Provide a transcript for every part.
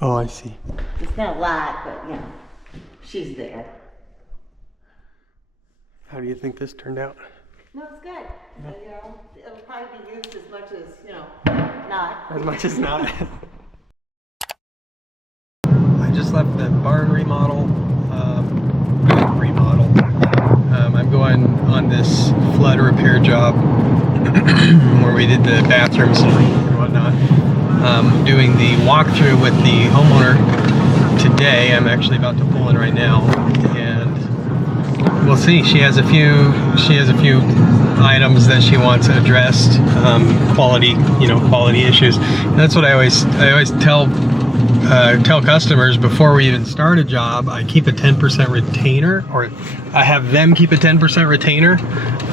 Oh, I see. It's not a lot, but you know, she's there. How do you think this turned out? No, it's good. You know, it'll probably be used as much as, you know, not. As much as not. I just left the barn remodel. I'm going on this flood repair job where we did the bathrooms and whatnot. Doing the walkthrough with the homeowner today. I'm actually about to pull in right now, and we'll see. She has a few items that she wants addressed, quality issues. And that's what I always tell customers before we even start a job. I keep a 10% retainer, or I have them keep a 10% retainer,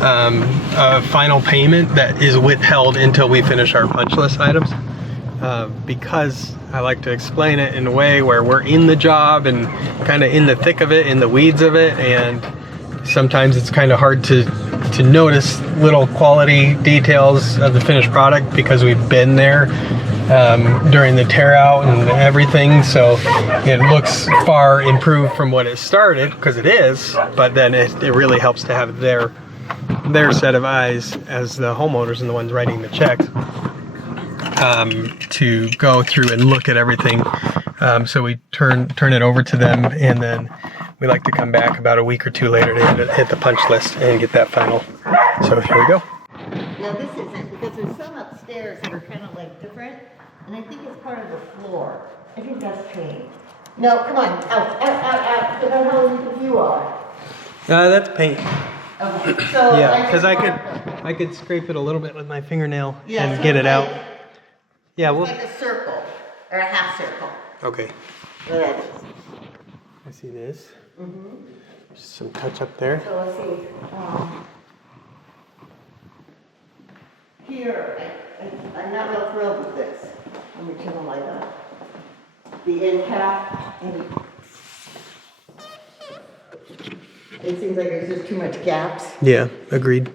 a final payment that is withheld until we finish our punch list items, because I like to explain it in a way where we're in the job and kind of in the thick of it, in the weeds of it, and sometimes it's kind of hard to notice little quality details of the finished product because we've been there during the tear out and everything, so it looks far improved from when it started, because it is, but then it really helps to have their set of eyes as the homeowners and the ones writing the checks, to go through and look at everything. So we turn it over to them, and then we like to come back about a week or two later to hit the punch list and get that final. So here we go. Now this isn't, because there's some upstairs that are kind of like different, and I think it's part of the floor. I think that's paint. No, come on, out, because I know who you are. That's paint. Okay, so Yeah, because I could scrape it a little bit with my fingernail and so get it out. like, Yeah, it's like a circle, or a half circle. Okay. Whatever. I see this. Mm-hmm. Just some touch up there. So let's see. Here, I'm not real thrilled with this. Let me turn the light on. The end cap, it seems like there's just too much gaps. Yeah, agreed.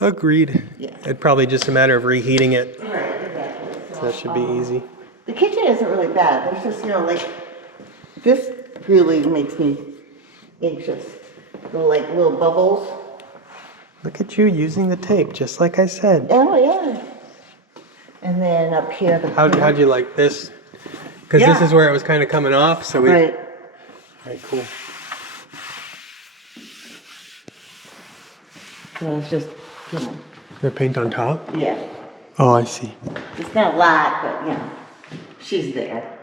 Agreed. Yeah. It's probably just a matter of reheating it. Right, exactly. So, That should be easy. The kitchen isn't really bad. There's just, like, this really makes me anxious. Little bubbles. Look at you using the tape, just like I said. Oh, yeah. And then up here, How'd you like this? Because this is where it was kind of coming off, so we... Right. Alright, cool. So it's just, The paint on top? yeah. Oh, I see. It's not a lot, but, she's there.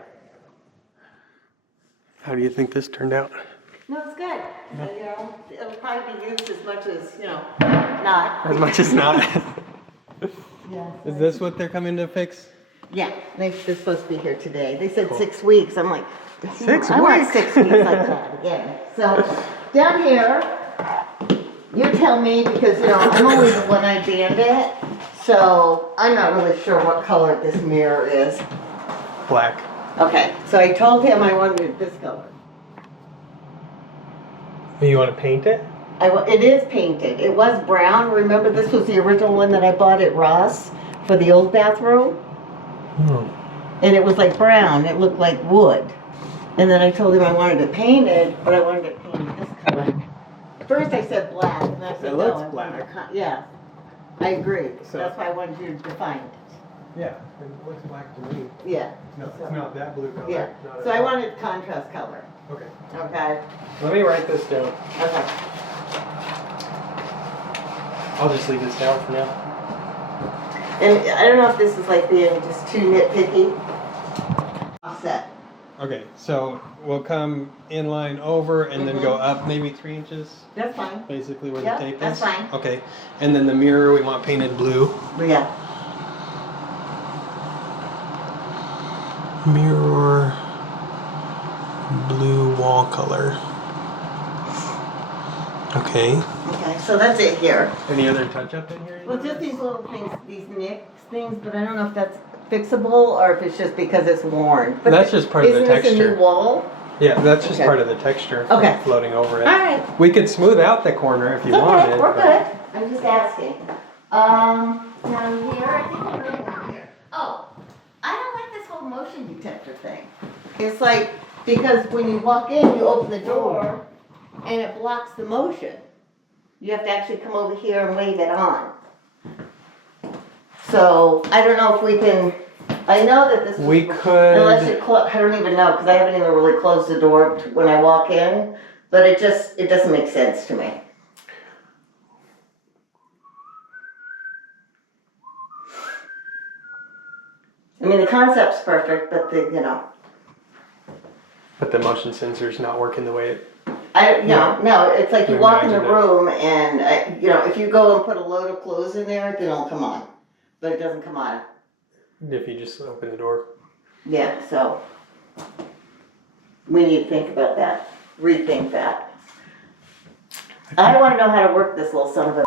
How do you think this turned out? No, it's good. It'll probably be used as much as, not. As much as not. Yeah. Is this what they're coming to fix? Yeah, they're supposed to be here today. They said 6 weeks. I'm like, 6 I want weeks? 6 weeks like that again. So down here, you tell me, because I'm only the one-eyed bandit, so I'm not really sure what color this mirror is. Black. Okay, so I told him I wanted it this color. You want to paint it? It is painted. It was brown. Remember, this was the original one that I bought at Ross for the old bathroom? Hmm. And it was like brown. It looked like wood. And then I told him I wanted it painted, but I wanted it painted this color. First I said black, and I said It no. looks I wanted black. yeah, I agree. So- That's why I wanted you to define it. Yeah, it looks black to me. Yeah. No, So- it's not that blue color. Yeah. Not So at I all. wanted contrast color. Okay. Okay. Let me write this down. Okay. I'll just leave this down for now. And I don't know if this is like being just too nitpicky. Offset. Okay, so we'll come in line over and then go up maybe 3 inches, That's fine. basically where Yep, the tape that's is. fine. Okay, and then the mirror we want painted blue. But yeah. Mirror blue wall color. Okay. Okay, so that's it here. Any other touch up in here? Well, just these little things, these nicks things, but I don't know if that's fixable or if it's just because it's worn. But That's just part of the isn't this a texture. new wall? Yeah, that's just Okay. part of the texture Okay. floating over it. All right. We could smooth out the corner if you It's wanted. okay, we're but- good. I'm just asking. Down here, I think we're good down here. Oh, I don't like this whole a motion detector thing. It's like, because when you walk in, you open the door and it blocks the motion. You have to actually come over here and wave it on. So, I don't know if we can, I know that this is. We could. Unless it I don't even know, because I haven't even really closed the door when I walk in, but it doesn't make sense to me. I mean, the concept's perfect, but But the motion sensor's not working the way it. No, it's like you walk in the Imagine it. room and, if you go and put a load of clothes in there, then it'll come on. But it doesn't come on. If you just open the door. Yeah, so we need to think about that, rethink that. I want to know how to work this little son of a.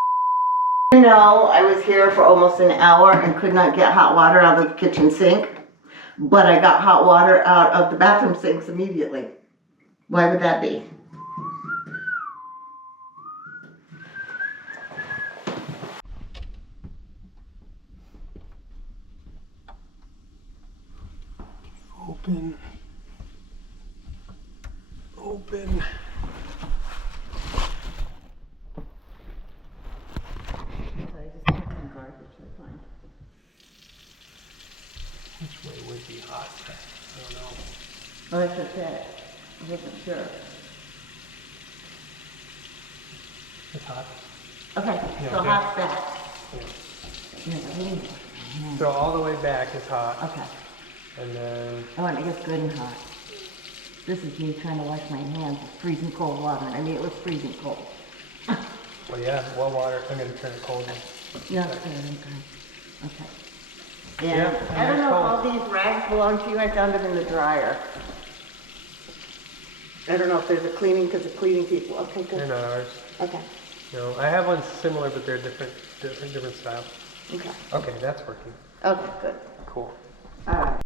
I was here for almost an hour and could not get hot water out of the kitchen sink, but I got hot water out of the bathroom sinks immediately. Why would that be? Open. Open. Which way would be hot? I don't know. Oh, that's what I said. I wasn't sure. It's hot. Okay, Yeah, so okay. hot's back. Yeah. So all the way back is hot. Okay. And then. Oh, and it gets good and hot. This is me trying to wash my hands with freezing cold water. I mean, it was freezing cold. Well, yeah, well water. I'm going to turn it cold. Yeah, okay. Okay. And Yeah, I don't know if all cold. these rags belong to you. I found them in the dryer. I don't know if there's a cleaning because of cleaning people. Okay, They're good. not ours. Okay. No, I have one similar, but they're different style. Okay. Okay, that's working. Okay, good. Cool. All right.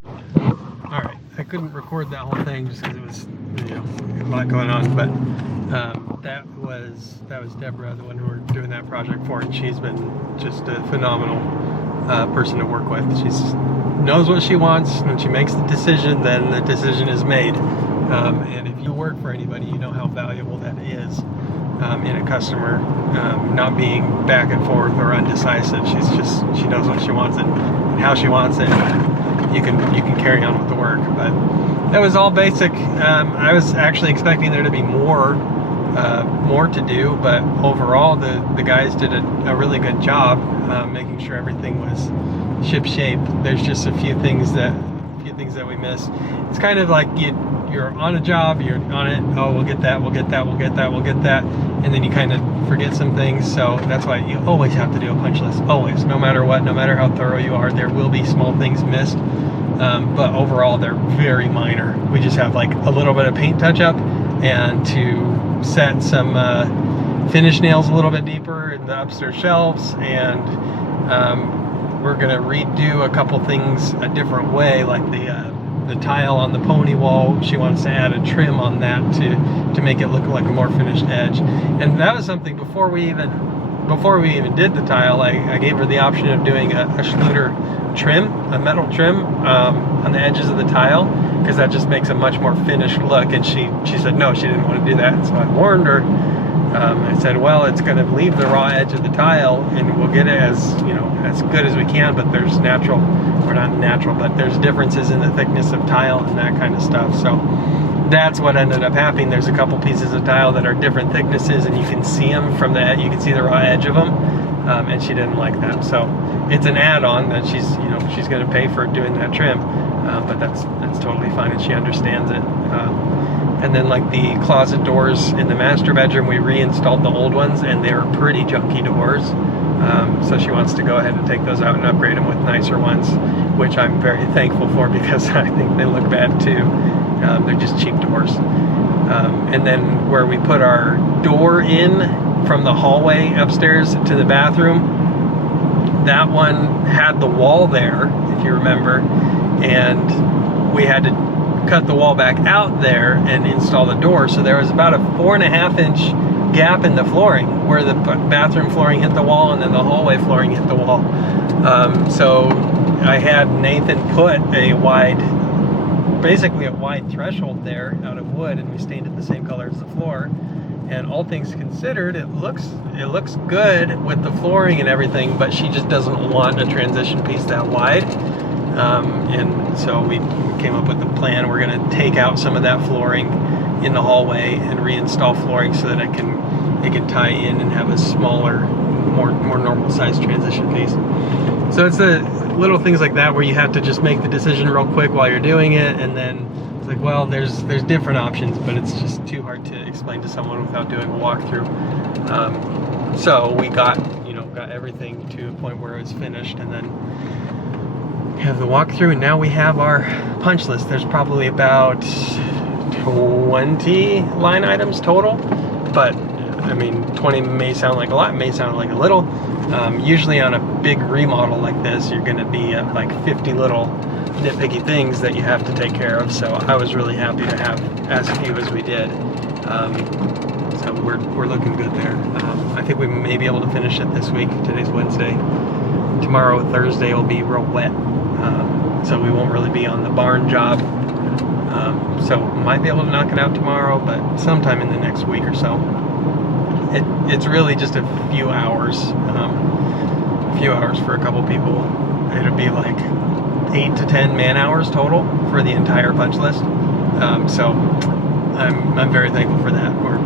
All right, I couldn't record that whole thing just because it was, a lot going on. But that was Deborah, the one who we're doing that project for, and she's been just a phenomenal person to work with. She knows what she wants. When she makes the decision, then the decision is made. And if you work for anybody, you know how valuable that is in a customer, not being back and forth or undecisive. She knows what she wants it and how she wants it. You can carry on with the work. But that was all basic. I was actually expecting there to be more to do, but overall the guys did a really good job making sure everything was ship shape. There's just a few things that we missed. It's kind of like you're on a job, you're on it, oh, we'll get that, and then you kind of forget some things. So that's why you always have to do a punch list, always, no matter what, no matter how thorough you are, there will be small things missed. But overall, they're very minor. We just have like a little bit of paint touch up and to set some finish nails a little bit deeper in the upstairs shelves, and we're gonna redo a couple things a different way, like the tile on the pony wall. She wants to add a trim on that to make it look like a more finished edge. And that was something before we even did the tile. I gave her the option of doing a Schluter trim, a metal trim on the edges of the tile, because that just makes a much more finished look. And she said no, she didn't want to do that. So I warned her. I said, well, it's going to leave the raw edge of the tile, and we'll get it as good as we can. But there's there's differences in the thickness of tile and that kind of stuff. So that's what ended up happening. There's a couple pieces of tile that are different thicknesses, and you can see them from the you can see the raw edge of them. And she didn't like that. So it's an add-on that she's going to pay for doing that trim. But that's totally fine, and she understands it. And then like the closet doors in the master bedroom, we reinstalled the old ones, and they were pretty junky doors. So she wants to go ahead and take those out and upgrade them with nicer ones, which I'm very thankful for, because I think they look bad too. They're just cheap doors. And then where we put our door in from the hallway upstairs to the bathroom, that one had the wall there, if you remember, and we had to cut the wall back out there and install the door. So there was about a 4.5 inch gap in the flooring where the bathroom flooring hit the wall and then the hallway flooring hit the wall. So I had Nathan put a wide basically a wide threshold there out of wood, and we stained it the same color as the floor. And all things considered, it looks good with the flooring and everything, but she just doesn't want a transition piece that wide. And so we came up with the plan. We're going to take out some of that flooring in the hallway and reinstall flooring so that it can tie in and have a smaller, more normal sized transition piece. So it's the little things like that where you have to just make the decision real quick while you're doing it, and then it's like, well, there's different options, but it's just too hard to explain to someone without doing a walkthrough. So we got everything to a point where it was finished, and then have the walkthrough, and now we have our punch list. There's probably about 20 line items total, but I mean, 20 may sound like a lot, may sound like a little. Usually on a big remodel like this, you're going to be at like 50 little nitpicky things that you have to take care of. So I was really happy to have as few as we did. So we're looking good there. I think we may be able to finish it this week. Today's Wednesday. Tomorrow, Thursday, will be real wet. So we won't really be on the barn job. So might be able to knock it out tomorrow, but sometime in the next week or so. It's really just a few hours for a couple people. It'll be like 8 to 10 man hours total for the entire punch list. So I'm very thankful for that. We're